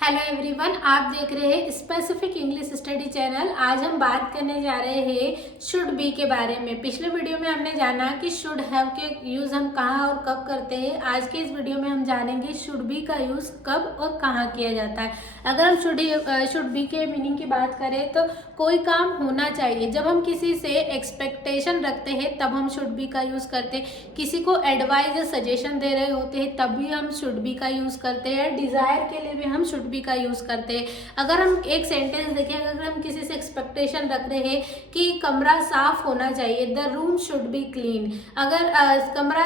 Hello everyone, आप देख रहे हैं स्पेसिफिक इंग्लिश स्टडी चैनल। आज हम बात करने जा रहे हैं शुड बी के बारे में। पिछले वीडियो में हमने जाना कि शुड हैव के यूज हम कहाँ और कब करते हैं। आज के इस वीडियो में हम जानेंगे शुड बी का यूज कब और कहाँ किया जाता है। अगर हम शुड बी के मीनिंग की बात करें तो कोई काम होना चाहिए। जब हम किसी से एक्सपेक्टेशन रखते हैं तब हम शुड बी का यूज करते हैं। किसी को एडवाइस या सजेशन दे रहे होते हैं तब भी हम शुड बी का यूज करते हैं। डिजायर के लिए भी हम शुड बी का यूज करते हैं। अगर हम एक सेंटेंस देखें, अगर हम किसी से एक्सपेक्टेशन रख रहे हैं कि कमरा साफ होना चाहिए, the room should be clean. अगर कमरा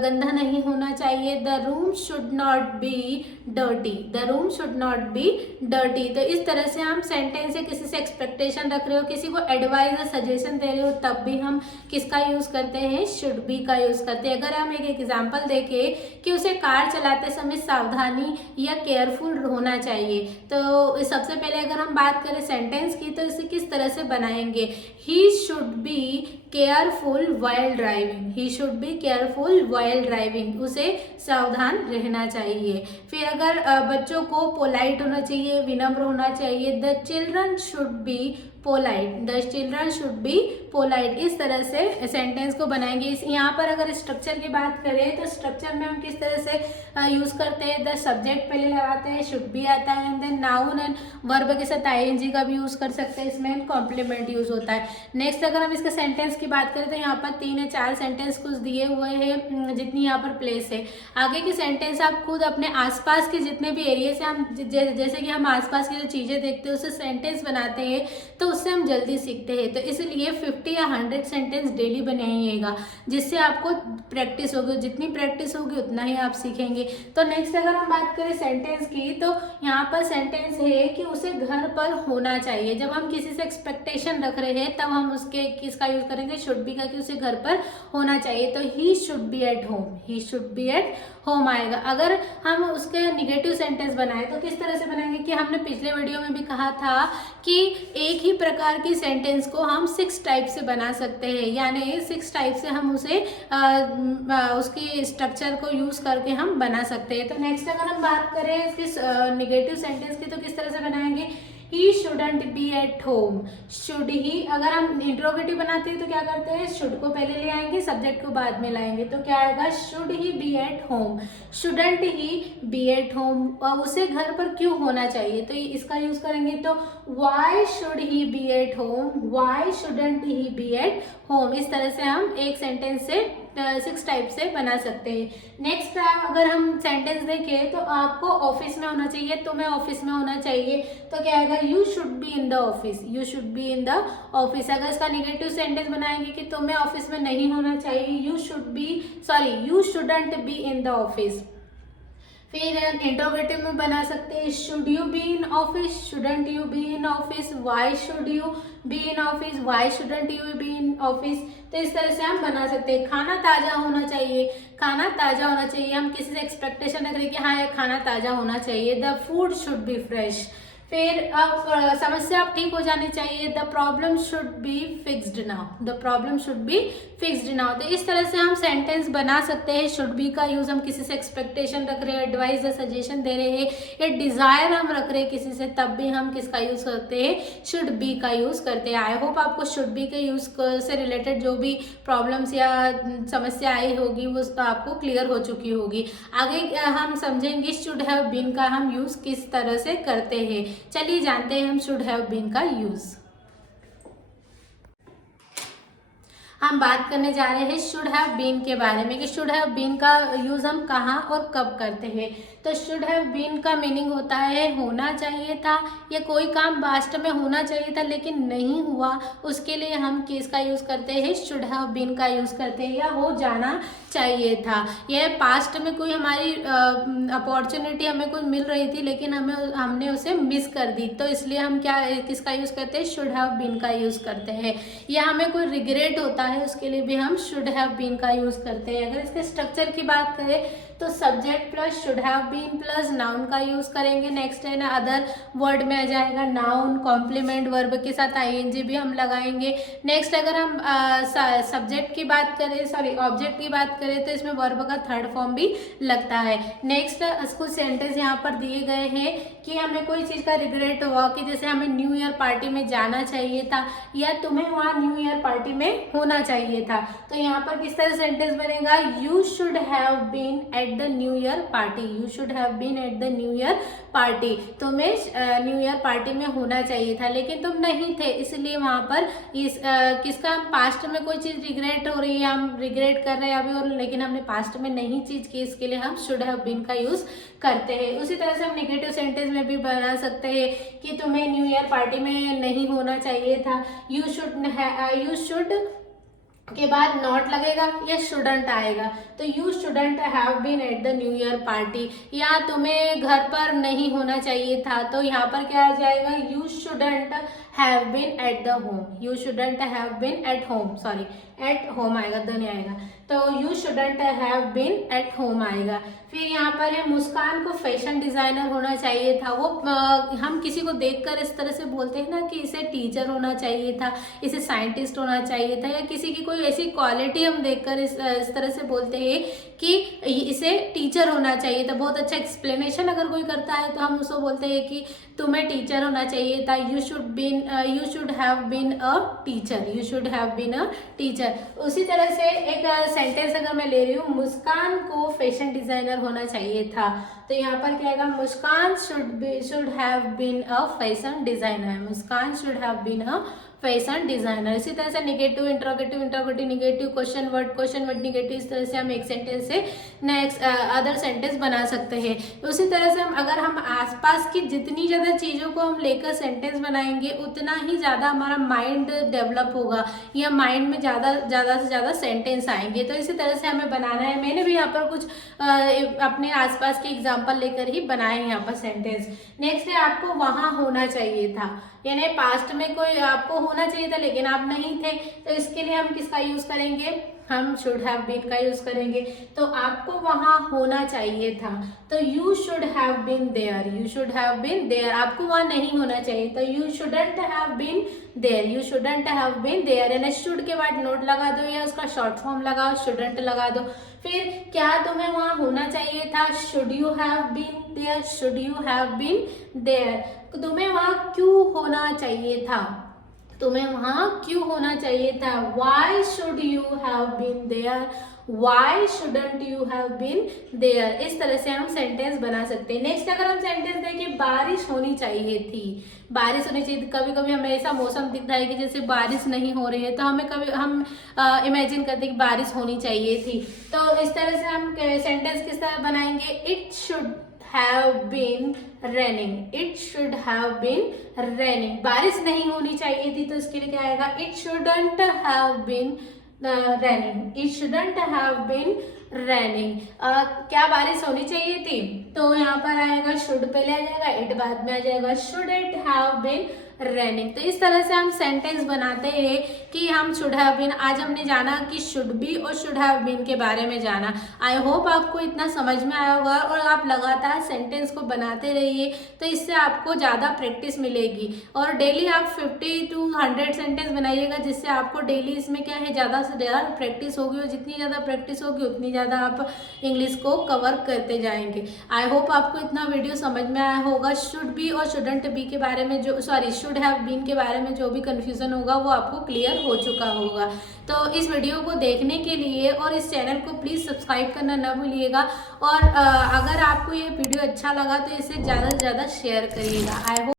गंदा नहीं होना चाहिए, the room should not be dirty, the room should not be dirty. तो इस तरह से हम सेंटेंस से किसी से एक्सपेक्टेशन रख रहे हो, किसी को एडवाइस या सजेशन दे रहे हो, तब भी हम किसका यूज करते हैं, शुड बी का यूज करते हैं। अगर हम एक एग्जांपल देखें कि उसे कार चलाते समय सावधानी या केयरफुल होना चाहिए, तो सबसे पहले अगर हम बात करें सेंटेंस की तो इसे किस तरह से बनाएंगे। He should be careful while driving, he should be careful while driving, उसे सावधान रहना चाहिए। फिर अगर बच्चों को पोलाइट होना चाहिए, विनम्र होना चाहिए, the children should be polite, the children should be polite. इस तरह से सेंटेंस को बनाएंगे। यहाँ पर अगर स्ट्रक्चर की बात करें तो स्ट्रक्चर में हम किस तरह से यूज करते हैं, द सब्जेक्ट पहले लगाते हैं, शुड बी आता है, and then noun and verb के साथ आईएनजी का भी यूज कर सकते हैं, इसमें कॉम्प्लीमेंट यूज होता है। नेक्स्ट अगर हम इसके सेंटेंस की बात करें तो यहाँ पर 3 या 4 सेंटेंस कुछ दिए हुए हैं जितनी यहाँ पर प्लेस है। आगे की सेंटेंस आप खुद अपने आसपास के जितने भी एरिया से हम जैसे कि हम आसपास की जो चीजें देखते हैं उससे सेंटेंस बनाते हैं तो उससे हम जल्दी सीखते हैं। तो इसलिए 50 या 100 सेंटेंस डेली बनाइएगा, जिससे आपको प्रैक्टिस होगी। जितनी प्रैक्टिस होगी उतना ही आप सीखेंगे। तो नेक्स्ट अगर हम बात करें सेंटेंस की तो यहाँ पर सेंटेंस है कि उसे घर पर होना चाहिए। जब हम किसी से एक्सपेक्टेशन रख रहे हैं तब हम उसके किसका यूज करेंगे, शुड बी का, कि उसे घर पर होना चाहिए। तो he should be at home, he should be at home आएगा। अगर हम उसके निगेटिव सेंटेंस बनाए तो किस तरह से बनाएंगे कि हमने पिछले वीडियो में भी कहा था कि एक ही प्रकार की सेंटेंस को हम 6 टाइप से बना सकते हैं, यानी 6 टाइप से हम उसे उसकी स्ट्रक्चर को यूज करके हम बना सकते हैं। तो नेक्स्ट अगर हम बात करें इसकी निगेटिव सेंटेंस की तो किस तरह से बनाएंगे, he shouldn't be at home, should he. अगर हम इंट्रोगेटिव बनाते हैं तो क्या करते हैं, शुड को पहले ले आएंगे, सब्जेक्ट को बाद में लाएंगे, तो क्या आएगा, should he be at home, shouldn't he be at home. और उसे घर पर क्यों होना चाहिए, तो इसका यूज करेंगे तो why should he be at home, why shouldn't he be at home. इस तरह से हम एक सेंटेंस से 6 टाइप से बना सकते हैं। नेक्स्ट अगर हम सेंटेंस देखें तो आपको ऑफिस में होना चाहिए, तुम्हें ऑफिस में होना चाहिए, तो क्या आएगा, you should be in the office, you should be in the office. अगर इसका नेगेटिव सेंटेंस बनाएंगे कि तुम्हें ऑफिस में नहीं होना चाहिए, you shouldn't be in the office. फिर इंट्रोगेटिव में बना सकते हैं, should you be in office, shouldn't you be in office, why should you be in office, why shouldn't you be in office. तो इस तरह से हम बना सकते हैं। खाना ताजा होना चाहिए, खाना ताजा होना चाहिए। हम किसी से एक्सपेक्टेशन रख रहे हैं कि हाँ ये खाना ताजा होना चाहिए, the food should be fresh. फिर अब समस्या अब ठीक हो जानी चाहिए, the problem should be fixed now, the problem should be fixed now. तो इस तरह से हम सेंटेंस बना सकते हैं। शुड बी का यूज हम किसी से एक्सपेक्टेशन रख रहे हैं, एडवाइस या सजेशन दे रहे हैं, या डिजायर हम रख रहे हैं किसी से, तब भी हम किसका यूज करते हैं, शुड बी का यूज करते हैं। आई होप आपको शुड बी के यूज से रिलेटेड जो भी प्रॉब्लम्स या समस्या आई होगी वो आपको क्लियर हो चुकी होगी। आगे हम समझेंगे शुड हैव बीन का हम यूज किस तरह से करते हैं। चलिए जानते हैं हम शुड हैव बीन का यूज। हम बात करने जा रहे हैं शुड हैव बीन के बारे में कि शुड हैव बीन का यूज हम कहाँ और कब करते हैं। तो शुड हैव बीन का मीनिंग होता है होना चाहिए था, या कोई काम वास्तव में होना चाहिए था लेकिन नहीं हुआ, उसके लिए हम किसका यूज करते हैं, शुड हैव बीन का यूज करते हैं। या हो जाना चाहिए था, यह पास्ट में कोई हमारी अपॉर्चुनिटी हमें कोई मिल रही थी लेकिन हमने उसे मिस कर दी, तो इसलिए हम क्या किसका यूज करते हैं, शुड हैव बीन का यूज करते हैं। या हमें कोई रिग्रेट होता है उसके लिए भी हम शुड हैव बीन का यूज करते हैं। अगर इसके स्ट्रक्चर की बात करें तो subject plus should have been plus noun का यूज करेंगे। नेक्स्ट है ना अदर वर्ड में आ जाएगा नाउन, कॉम्प्लीमेंट वर्ब के साथ आईएनजी भी हम लगाएंगे। नेक्स्ट अगर हम सब्जेक्ट की बात करें, सॉरी ऑब्जेक्ट की बात करें, तो इसमें वर्ब का थर्ड फॉर्म भी लगता है। नेक्स्ट कुछ सेंटेंस यहाँ पर दिए गए हैं कि हमें कोई चीज़ का रिग्रेट हुआ, कि जैसे हमें न्यू ईयर पार्टी में जाना चाहिए था या तुम्हें वहाँ न्यू ईयर पार्टी में होना चाहिए था। तो यहाँ पर किस तरह सेंटेंस बनेगा, you should have been at the new year party, you should have been at the new year party, तुम्हें न्यू ईयर पार्टी में होना चाहिए था लेकिन तुम नहीं थे, इसलिए वहाँ पर इस किसका हम पास्ट में कोई चीज़ रिग्रेट हो रही है, हम रिग्रेट कर रहे हैं अभी, और लेकिन हमने पास्ट में नहीं चीज़ की, इसके लिए हम शुड हैव बीन का यूज़ करते हैं। उसी तरह से हम नेगेटिव सेंटेंस में भी बना सकते हैं कि तुम्हें न्यू ईयर पार्टी में नहीं होना चाहिए था, यू शुड के बाद नॉट लगेगा या शुडंट आएगा, तो you shouldn't have been at the new year party, या तुम्हें घर पर नहीं होना चाहिए था, तो यहाँ पर क्या आ जाएगा, you shouldn't have been at the home, you shouldn't have been at home, sorry at home आएगा, दोनों आएगा, तो you shouldn't have been at home आएगा। फिर यहाँ पर है मुस्कान को फैशन डिजाइनर होना चाहिए था, वो हम किसी को देखकर इस तरह से बोलते हैं ना कि इसे टीचर होना चाहिए था, इसे साइंटिस्ट होना चाहिए था, या किसी की कोई ऐसी क्वालिटी हम देखकर इस तरह से बोलते हैं कि इसे टीचर होना चाहिए था। बहुत अच्छा एक्सप्लेनेशन अगर कोई करता है तो हम उसको बोलते हैं कि तुम्हें टीचर होना चाहिए था, you should have been a teacher, you should have been a teacher. उसी तरह से एक सेंटेंस अगर मैं ले रही हूँ, मुस्कान को फैशन डिजाइनर होना चाहिए था, तो यहाँ पर क्या आएगा, Muskan should have been a fashion designer, Muskan should have been a fashion designer. इसी तरह से negative, interrogative, interrogative, negative, question word negative, इस तरह से हम एक सेंटेंस से नेक्स्ट अदर सेंटेंस बना सकते हैं। उसी तरह से अगर हम आसपास की जितनी ज़्यादा चीज़ों को हम लेकर सेंटेंस बनाएंगे उतना ही ज़्यादा हमारा माइंड डेवलप होगा, या माइंड में ज़्यादा से ज़्यादा सेंटेंस आएंगे। तो इसी तरह से हमें बनाना है। मैंने भी यहाँ पर कुछ अपने आसपास के एग्जाम्पल लेकर ही बनाए हैं यहाँ पर सेंटेंस। नेक्स्ट है आपको वहाँ होना चाहिए था, यानी पास्ट में कोई आपको होना चाहिए था लेकिन आप नहीं थे, तो इसके लिए हम किसका यूज करेंगे, हम शुड हैव बीन का यूज करेंगे। तो आपको वहां होना चाहिए था, तो you should have been there, you should have been there, आपको वहां नहीं होना चाहिए, तो you shouldn't have been there, you shouldn't have been there. यानी शुड के बाद नोट लगा दो या उसका शॉर्ट फॉर्म लगाओ, शुडंट लगा दो। फिर क्या तुम्हें वहां होना चाहिए था, should you have been there, should you have been there. तुम्हें वहां क्यों होना चाहिए था, तुम्हें वहां क्यों होना चाहिए था, why should you have been there, why shouldn't you have been there. इस तरह से हम सेंटेंस बना सकते हैं। नेक्स्ट अगर हम सेंटेंस देखें, बारिश होनी चाहिए थी, बारिश होनी चाहिए थी। कभी कभी हमें ऐसा मौसम दिखता है कि जैसे बारिश नहीं हो रही है, तो हमें कभी हम इमेजिन करते हैं कि बारिश होनी चाहिए थी। तो इस तरह से हम सेंटेंस किस तरह बनाएंगे, it should have been raining, it should have been raining। बारिश नहीं होनी चाहिए थी, तो इसके लिए क्या आएगा, it shouldn't have been raining, it shouldn't have been raining। क्या बारिश होनी चाहिए थी, तो यहाँ पर आएगा शुड पहले आ जाएगा, इट बाद में आ जाएगा, should it have been running. तो इस तरह से हम सेंटेंस बनाते हैं कि हम शुड हैव बीन। आज हमने जाना कि शुड बी और शुड हैव बीन के बारे में जाना। आई होप आपको इतना समझ में आया होगा, और आप लगातार सेंटेंस को बनाते रहिए, तो इससे आपको ज़्यादा प्रैक्टिस मिलेगी। और डेली आप 50 to 100 सेंटेंस बनाइएगा, जिससे आपको डेली इसमें क्या है, ज़्यादा से ज़्यादा प्रैक्टिस होगी, और जितनी ज़्यादा प्रैक्टिस होगी उतनी ज़्यादा आप इंग्लिश को कवर करते जाएंगे। आई होप आपको इतना वीडियो समझ में आया होगा। शुड बी और शुडंट बी के बारे में जो शुड हैव बीन के बारे में जो भी कंफ्यूजन होगा वो आपको क्लियर हो चुका होगा। तो इस वीडियो को देखने के लिए और इस चैनल को प्लीज़ सब्सक्राइब करना ना भूलिएगा, और अगर आपको ये वीडियो अच्छा लगा तो इसे ज़्यादा से ज़्यादा शेयर करिएगा। I hope